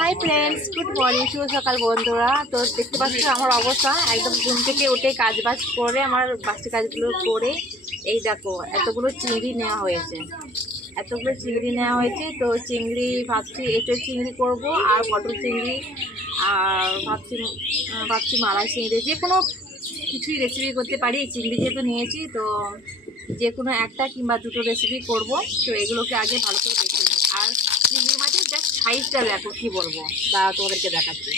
Hi friends, good morning, শুভ সকাল বন্ধুরা। তো দেখতে পাচ্ছ আমার অবস্থা, একদম ঘুম থেকে উঠে কাজবাজ করে আমার বাসি কাজগুলো করে এই দেখো এতগুলো চিংড়ি নেওয়া হয়েছে। তো চিংড়ি ভাবছি এঁচোড় চিংড়ি করব আর পটল চিংড়ি, আর ভাবছি মালাই চিংড়ি, যে কোনো কিছুই রেসিপি করতে পারি। এই চিংড়ি যেহেতু নিয়েছি, তো যে কোনো একটা কিংবা দুটো রেসিপি করব। তো এগুলোকে আগে ভালো করে দেখে নিই। আর চিংড়ি মাছের জাস্ট সাইজটা দেখো, কী বলবো, তা তোমাদেরকে দেখাচ্ছি।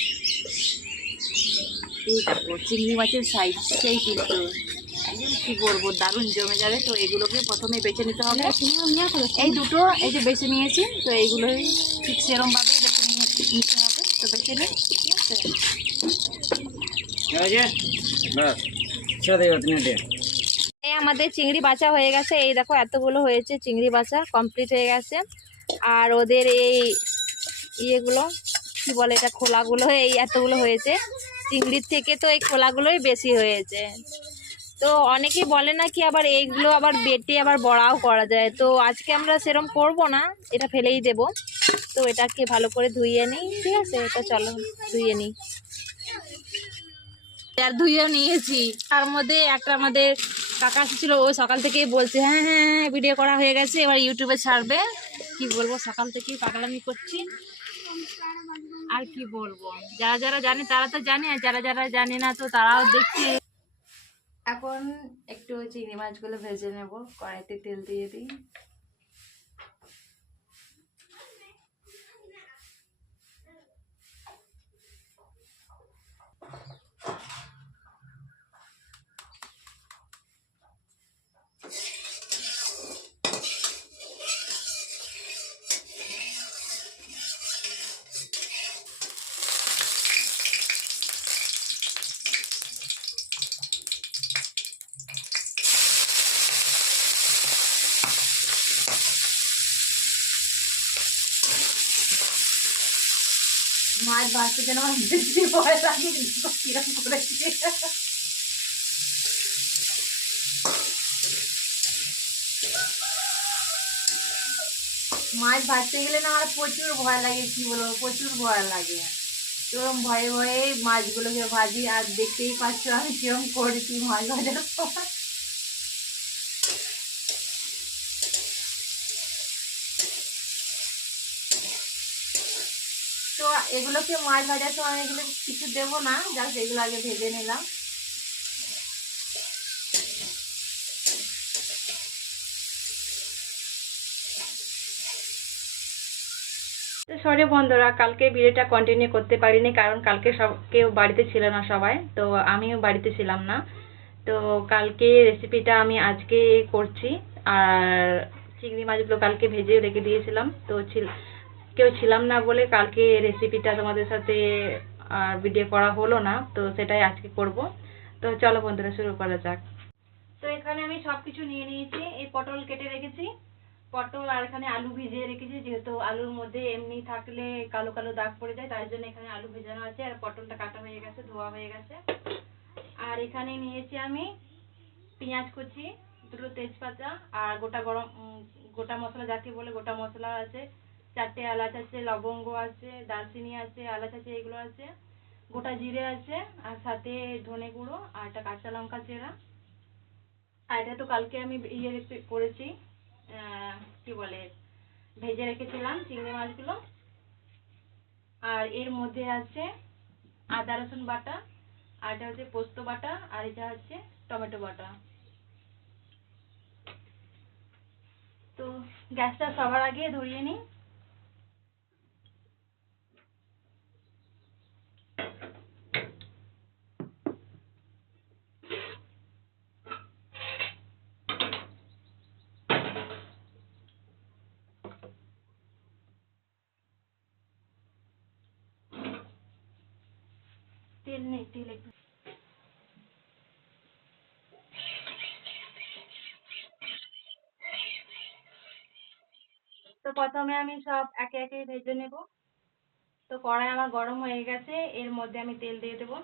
এই দেখো চিংড়ি মাছের সাইজ, সেই কিন্তু একদম কী বলবো, দারুণ জমে যাবে। তো এগুলোকে প্রথমে বেছে নিতে হবে। এই দুটো এই যে বেছে নিয়েছি, তো এইগুলোই ঠিক সেরমভাবেই বেছে নিতে হবে। তো বেছে নিই, ঠিক আছে। এই আমাদের চিংড়ি বাছা হয়ে গেছে। এই দেখো এতগুলো হয়েছে, চিংড়ি বাছা কমপ্লিট হয়ে গেছে। আর ওদের এই ইয়েগুলো কি বলে, এটা খোলাগুলো এই এতগুলো হয়েছে। চিংড়ির থেকে তো এই খোলাগুলোই বেশি হয়েছে। তো অনেকেই বলে না কি আবার এইগুলো আবার বেটে আবার বড়াও করা যায়। তো আজকে আমরা সেরম করব না, এটা ফেলেই দেব। তো এটাকে ভালো করে ধুইয়ে নিই, ঠিক আছে। এটা চলো ধুইয়ে নিই। আর ধুইয়েও নিয়েছি। তার মধ্যে একটা আমাদের কাকা ছিল, ও সকাল থেকেই বলছে হ্যাঁ হ্যাঁ হ্যাঁ ভিডিও করা হয়ে গেছে, এবার ইউটিউবে ছাড়বে। কি বলবো, সকাল থেকেই পাগলামি করছি। আর কি বলবো, যারা যারা জানে তারা তো জানে, আর যারা যারা জানে না তো তারাও দেখছে। এখন একটু চিংড়ি মাছগুলো ভেজে নেব, কড়াইতে তেল দিয়ে দিই। মাছ ভাজতে যেন আমার বেশি ভয় লাগে, কিরকম করেছি। মাছ ভাজতে গেলে না আমার প্রচুর ভয় লাগে, কি বলবো, প্রচুর ভয় লাগে। তো ভয়ে ভয়ে মাছগুলোকে ভাজি। আর দেখতেই পাচ্ছ আমি কিরকম করেছি মাছ ভাজার সময়। তো এগুলোকে মাছ ভাজার সময় এগুলো কিছু দেবো না, জাস্ট এগুলো আগে ভেজে নিলাম। তো সরি বন্ধুরা, কালকে ভিডিওটা কন্টিনিউ করতে পারিনি, কারণ কালকে কেউ বাড়িতে ছিল না সবাই, তো আমিও বাড়িতে ছিলাম না। তো কালকে রেসিপিটা আমি আজকে করছি। আর চিংড়ি মাছগুলো কালকে ভেজে রেখে দিয়েছিলাম, তো কেউ ছিলাম না বলে কালকে রেসিপিটা তোমাদের সাথে ভিডিও করা হলো না, তো সেটাই আজকে করব। তো চলো বন্ধুরা, শুরু করা যাক। তো এখানে আমি সব কিছু নিয়ে নিয়েছি। এই পটল কেটে রেখেছি, পটল, আর এখানে আলু ভিজিয়ে রেখেছি, যেহেতু আলুর মধ্যে এমনি থাকলে কালো কালো দাগ পড়ে যায়, তাই জন্য এখানে আলু ভেজানো আছে। আর পটলটা কাটা হয়ে গেছে, ধোয়া হয়ে গেছে। আর এখানে নিয়েছি আমি পেঁয়াজ কুচি, দুটো তেজপাতা, আর গোটা মশলা যাকে বলে গোটা মশলা আছে, 4টে এলাচ আছে, লবঙ্গ আছে, দারচিনি আছে, এলাচ আছে, এগুলো আছে, গোটা জিরে আছে, আর সাথে ধনে গুঁড়ো, আর একটা কাঁচা লঙ্কা চেরা। আর এটা তো কালকে আমি করেছি, কি বলে, ভেজে রেখেছিলাম চিংড়ি মাছগুলো। আর এর মধ্যে আছে আদা রসুন বাটা, আর এটা হচ্ছে পোস্ত বাটা, আর এটা হচ্ছে টমেটো বাটা। তো গ্যাসটা সবার আগে ধরিয়ে নিই। তেল নেই, তেল একটু। তো প্রথমে আমি সব একে একে ভেজে নেব। তো কড়াই আমার গরম হয়ে গেছে, এর মধ্যে আমি তেল দিয়ে দেবো।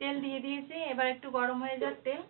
তেল দিয়ে দিয়েছি, এবার একটু গরম হয়ে যাক তেল।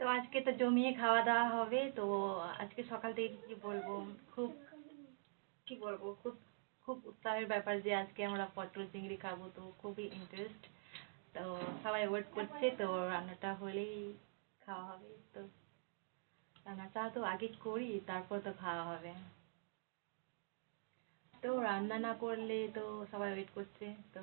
তো আজকে তো জমিয়ে খাওয়া দাওয়া হবে। তো আজকে সকাল থেকে কি বলবো, খুব কি বলবো খুব খুব উৎসাহের ব্যাপার যে আজকে আমরা পটল চিংড়ি খাবো, তো খুবই ইন্টারেস্ট। তো সবাই ওয়েট করছে, তো রান্নাটা হলেই খাওয়া হবে। তো রান্নাটা তো আগে করি, তারপর তো খাওয়া হবে। তো রান্না না করলে তো সবাই ওয়েট করছে। তো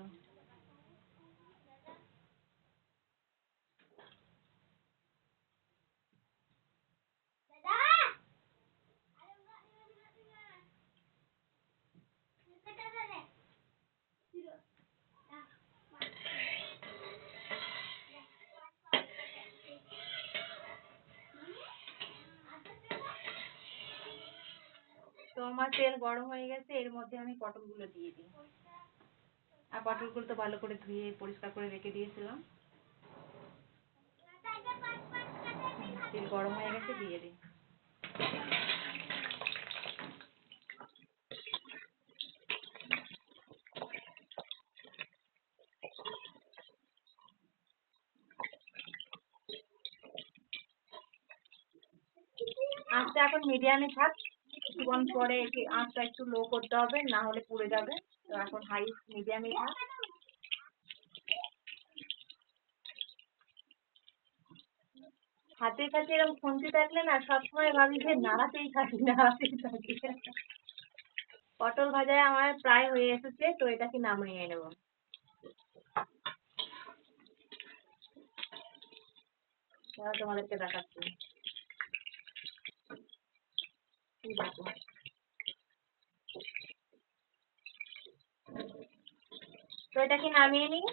তো আমার তেল গরম হয়ে গেছে, এর মধ্যে আমি পটলগুলো দিয়ে দিই। আর পটলগুলো তো ভালো করে ধুয়ে পরিষ্কার করে রেখে দিয়েছিলাম। তেল গরম হয়ে গেছে, দিয়ে দিই। আঁচটা এখন মিডিয়ামে থাক, কিছুক্ষণ পরে আঁচটা একটু লো করতে হবে, না হলে পুড়ে যাবে। তো এখন হাই মিডিয়ামে থাক। হাতের কাছে এরকম খুন্তি থাকলে না সবসময় ভাবি যে নাড়াতেই থাকি নাড়াতেই থাকি। পটল ভাজা আমার প্রায় হয়ে এসেছে, তো এটাকে নামিয়ে নেব। তোমাদেরকে দেখাচ্ছি। দেখো, তো এটাকে নামিয়ে নিই।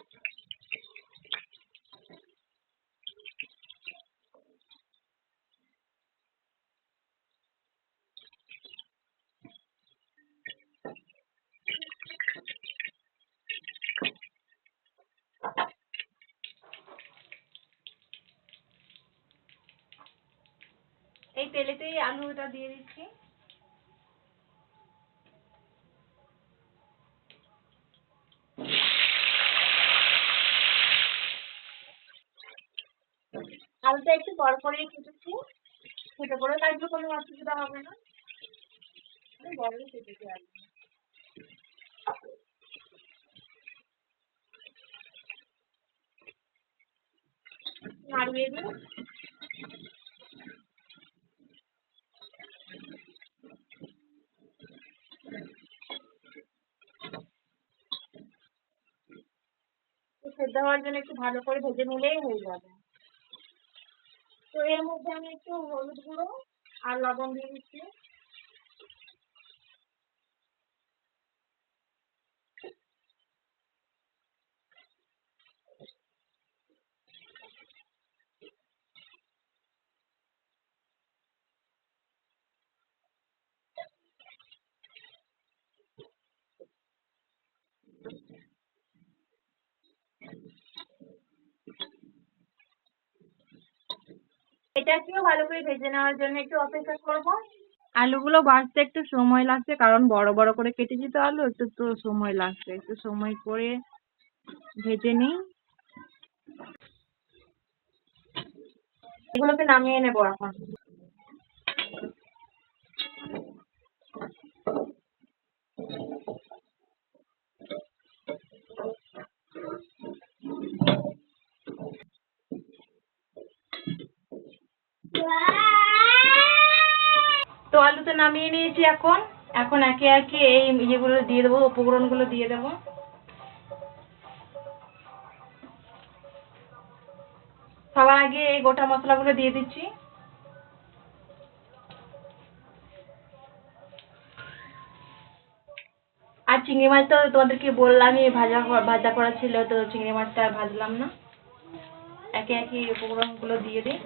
এই তেলেতেই আলুটা দিয়ে দিচ্ছি। আলুটা একটু বড় করে কেটেছি, ছোট করে কাটলে কোনো অসুবিধা হবে না। আমি বড়ই কেটেছি আলু। নাড়িয়ে দিই। সেদ্ধ হওয়ার জন্য একটু ভালো করে ভেজে নিলেই হয়ে যাবে। তো এর মধ্যে আমি একটু হলুদ গুঁড়ো আর লবণ দিয়ে দিচ্ছি। এটাকেও ভালো করে ভেজে নেওয়ার জন্য একটু অপেক্ষা করব। আলুগুলো ভাজতে একটু সময় লাগছে, কারণ বড় বড় করে কেটেছি তো আলু, একটু তো সময় লাগছে, একটু সময় করে ভেজে নিই। এগুলোকে নামিয়ে নেবো এখন। তো আলু তো নামিয়ে নিয়েছি, এখন এখন একে একে এই ইয়েগুলো দিয়ে দেবো, উপকরণগুলো দিয়ে দেবো। সবার আগে এই গোটা মশলাগুলো দিয়ে দিচ্ছি। আর চিংড়ি মাছ তো তোমাদেরকে বললামই ভাজা ভাজা করা ছিল, তো চিংড়ি মাছটা আর ভাজলাম না। একে একে উপকরণগুলো দিয়ে দিই।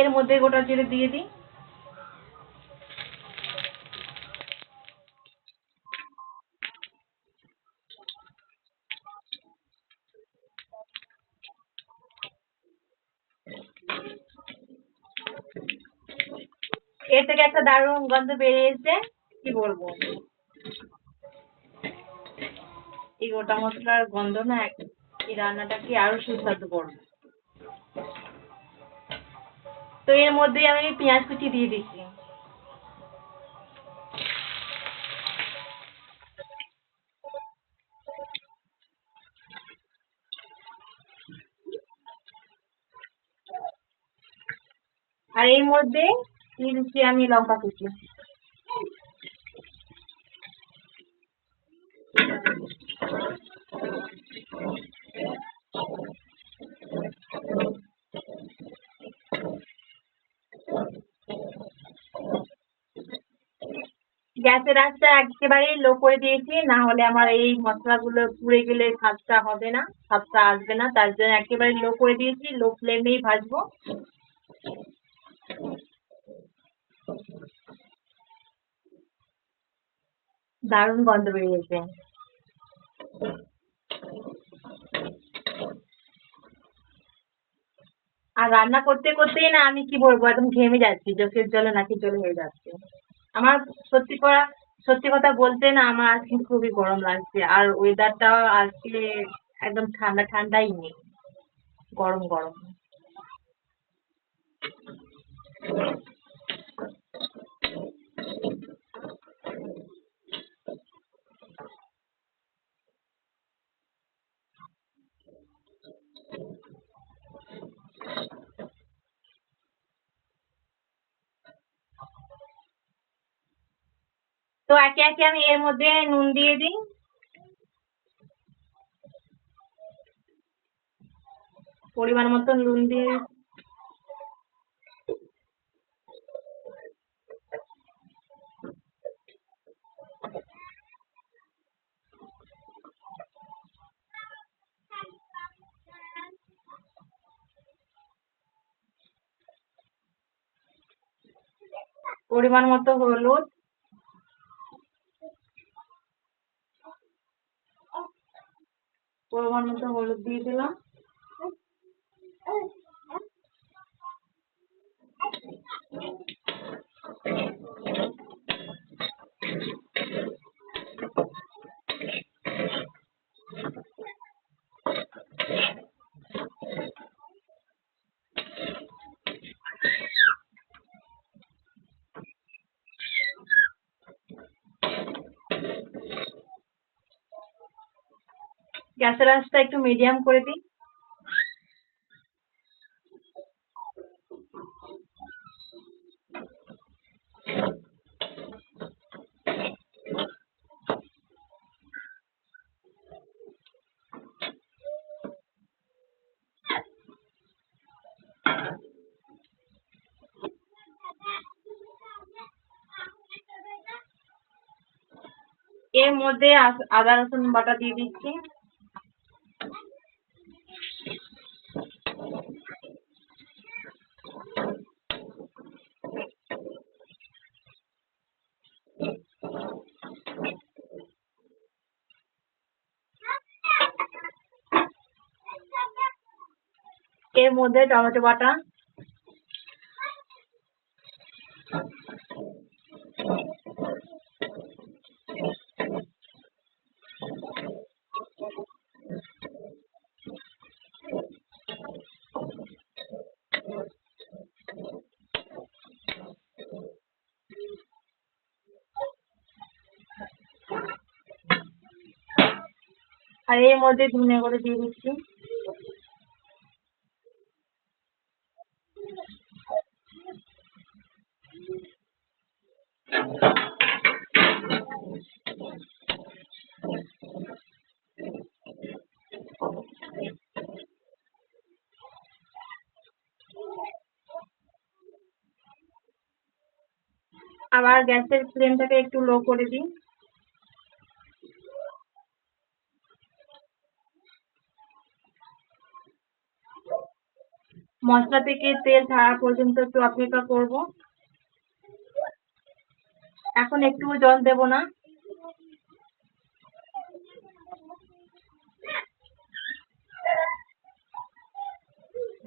এর মধ্যে গোটা জিরে দিয়ে দিই। এর থেকে একটা দারুণ গন্ধ বেরিয়েছে, কি বলবো। এই গোটা মশলার গন্ধ না এই রান্নাটাকে আরো সুস্বাদু করবে। তো এর মধ্যে আমি পেঁয়াজ কুচি দিয়ে দিচ্ছি। আর এর মধ্যে দিয়ে দিচ্ছি আমি লঙ্কা কুচি। গ্যাসের আঁচটা একেবারেই লো করে দিয়েছি, না হলে আমার এই মশলাগুলো পুড়ে গেলে স্বাদটা হবে না, স্বাদটা আসবে না। তার জন্য একেবারে লো করে দিয়েছি, লো ফ্লেমেই ভাজবো। দারুণ গন্ধ বেরিয়েছে। আর রান্না করতে করতেই না আমি কি বলবো, একদম ঘেমে যাচ্ছি, চোখের জলে নাকের জলে হয়ে যাচ্ছে। আমার সত্যি সত্যি কথা বলতে না আমার আজকে খুবই গরম লাগছে, আর ওয়েদারটাও আজকে একদম ঠান্ডা ঠান্ডাই নেই, গরম গরম। তো একে একে আমি এর মধ্যে নুন দিয়ে দিই। পরিমাণ মতো নুন দিয়ে পরিমাণ মতো হলুদ, পরিমাণ মতো হলুদ দিয়ে দিলাম। গ্যাসের আঁচটা একটু মিডিয়াম করে দিই। এর মধ্যে আদা রসুন বাটা দিয়ে দিচ্ছি। এর মধ্যে টমেটো বাটা, আর এর মধ্যে ধনে গুঁড়ো দিয়ে দিচ্ছি। এবার গ্যাসের ফ্লেমটাকে একটু লো করে দিই। মশলা থেকে তেল ছাড়া পর্যন্ত একটু অপেক্ষা করব। এখন একটু জল দেব না।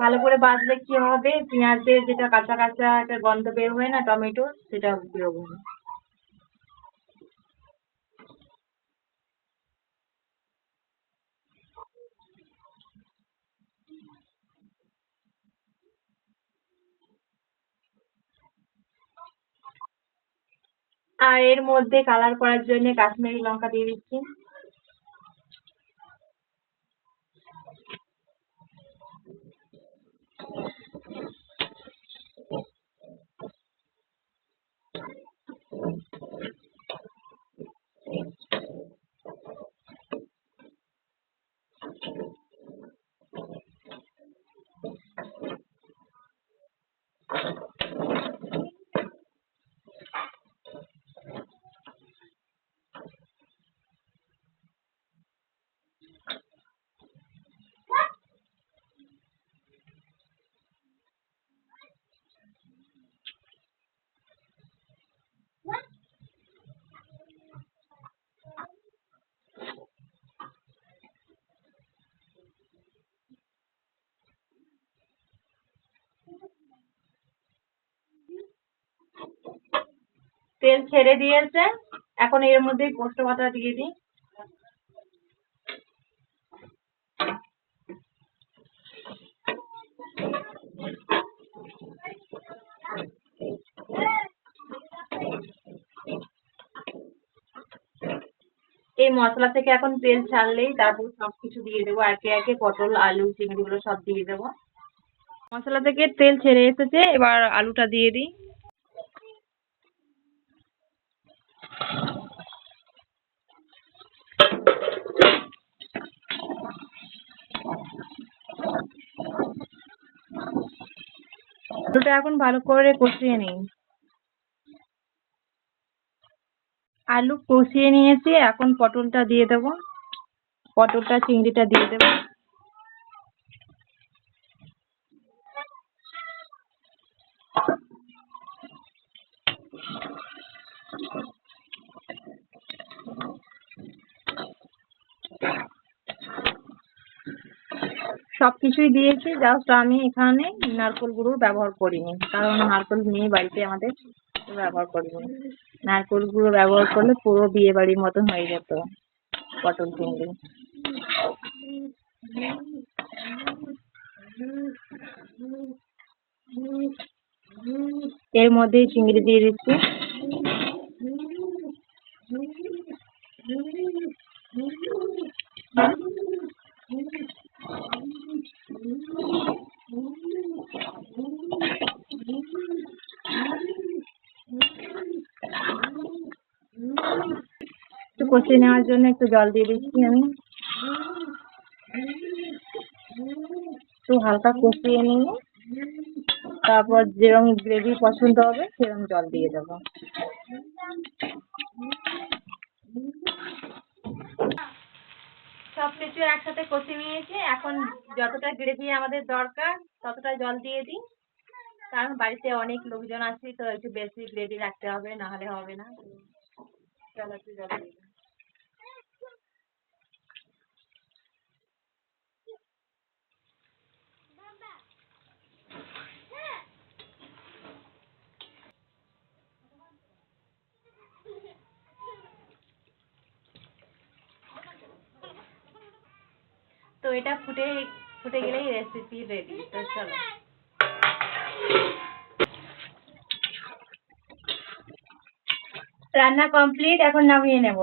ভালো করে ভাজলে কি হবে, পেঁয়াজের যেটা কাঁচা কাঁচা একটা গন্ধ বের হয় না টমেটো, সেটা বেরোবে না। আর এর মধ্যে কালার করার জন্য কাশ্মীরি লঙ্কা দিয়ে দিচ্ছি। তেল ছেড়ে দিয়েছে, এখন এর মধ্যে পোস্ত বাটা দিয়ে দিই। এই মশলা থেকে এখন তেল ছাড়লেই তারপর সবকিছু দিয়ে দেবো, একে একে পটল আলু চিংড়িগুলো সব দিয়ে দেবো। মশলা থেকে তেল ছেড়ে এসেছে, এবার আলুটা দিয়ে দিই। আলুটা এখন ভালো করে কষিয়ে নিই। আলু কষিয়ে নিয়েছি, এখন পটলটা দিয়ে দেবো। পটলটা চিংড়িটা দিয়ে দেবো। সবকিছুই দিয়েছি, জাস্ট আমি এখানে নারকেল গুঁড়ো ব্যবহার করিনি, কারণ নারকেল নেই বাড়িতে আমাদের, ব্যবহার করিনি। নারকেল গুঁড়ো ব্যবহার করলে পুরো বিয়ে বাড়ির মতন হয়ে যেত পটল চিংড়ি। এর মধ্যেই চিংড়ি দিয়ে দিচ্ছি। একটু কষিয়ে নেওয়ার জন্য একটু জল দিয়ে দিচ্ছি আমি। একটু হালকা কষিয়ে নিয়ে তারপর যেরকম গ্রেভি পছন্দ হবে সেরকম জল দিয়ে দেবো। সবকিছু একসাথে কষিয়ে নিয়েছি, এখন যতটা গ্রেভি আমাদের দরকার ততটা জল দিয়ে দিই, কারণ বাড়িতে অনেক লোকজন আছে তো একটু বেশি গ্রেভি রাখতে হবে, না হলে হবে না। চলো একটু জল দিয়ে দিই। তো এটা ফুটে গেলেই রেসিপি রেডি। তো চলো, রান্না কমপ্লিট, এখন নামিয়ে নেব।